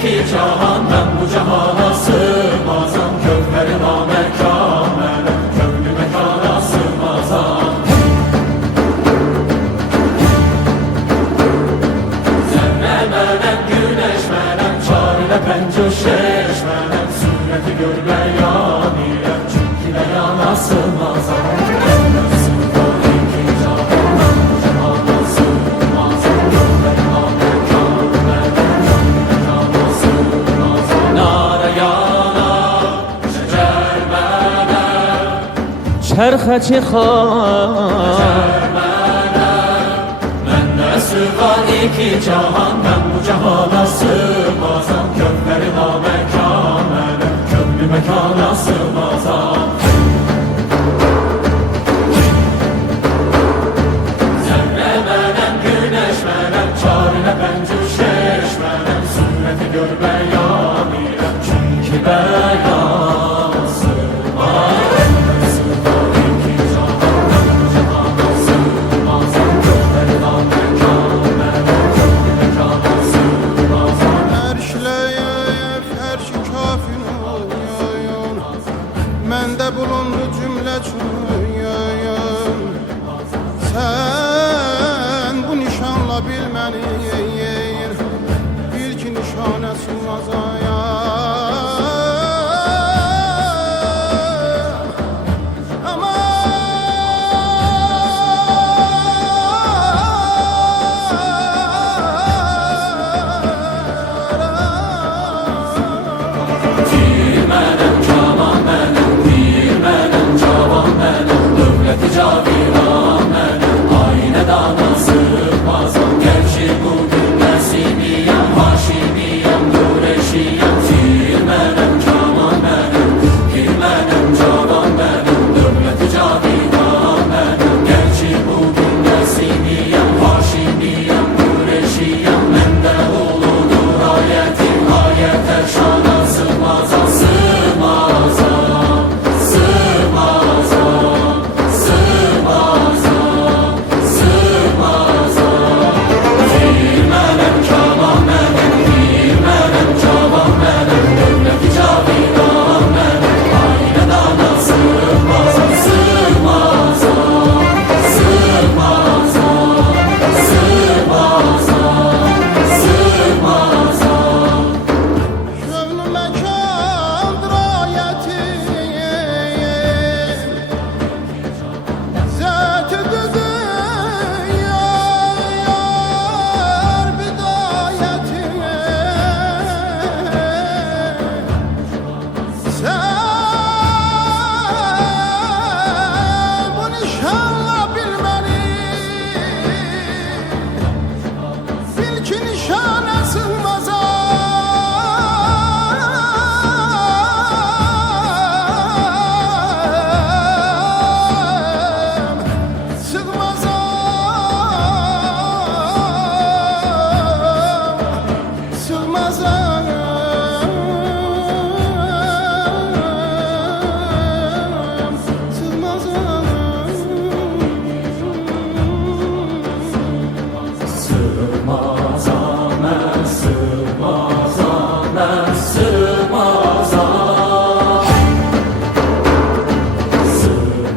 iki cahan ben bu cahana sığmazam. Kökleri namekan benim, köklü mekana sığmazam. Zerre benim, güneş benim, çarine pencuşeş benim. Sureti görmeyan ilem, çünkü de yana sığmazam. Çerxe çıxar Məndə sığar iki cahan, mən bu cahana sığmazam. Kökləri namekan mənim, köklü məkana sığmazam. Zərrə mənəm, güneş mənəm, çarine pencuşeş mənəm. Sureti görməyan iləm, çünki bəyan sığmaz. Məndə bulundu cümlə çürüyün. Sən bu nişanla bilməni, bil ki nişanə sığmazayam. Caviran benim, ayne dana sığmazam. Gerçi bugün Nesimiyem, Haşimiyem, Nureşiyem. Tir benim, caman benim, pir benim, cavan benim. Dövleti caviran benim, gerçi bugün Nesimiyem, Haşimiyem, Nureşiyem. Mende uludur ayetim, ayet erşana sığmazam. Sığmazam, sığmazam.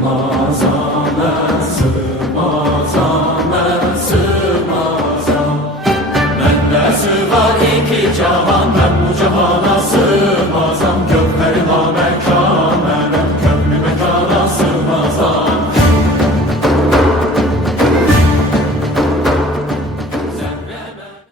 Sığmazam